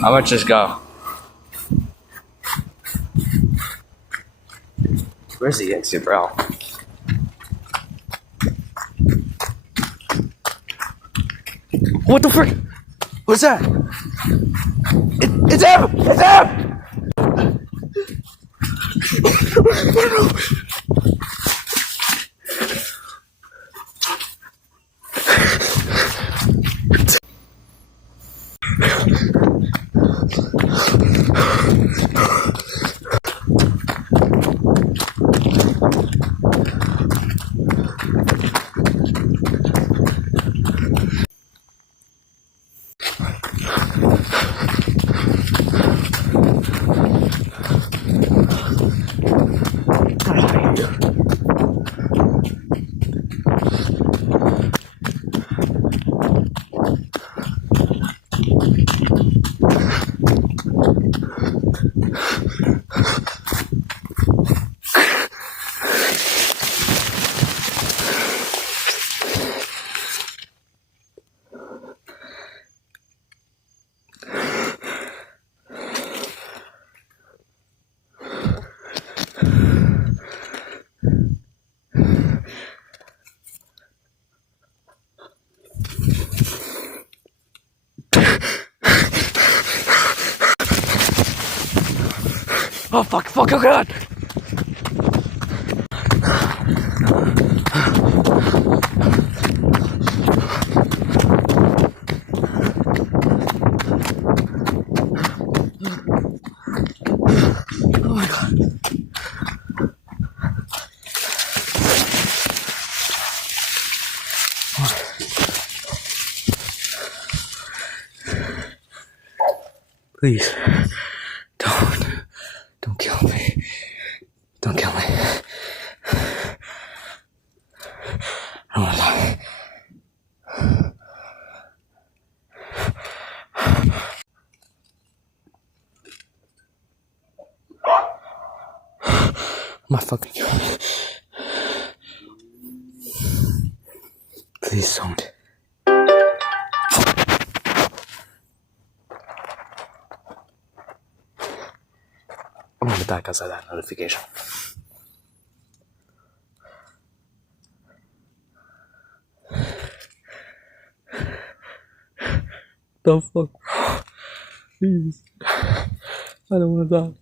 How much this go? Where's the exit, bro? What the frick? What's that? It's him! It's him! Oh fuck, oh god! Oh my god. Please, don't kill me. Don't kill me. I don't wanna die. My fucking god. Please don't. I'm gonna die because of that notification. The fuck? Please. I don't wanna die.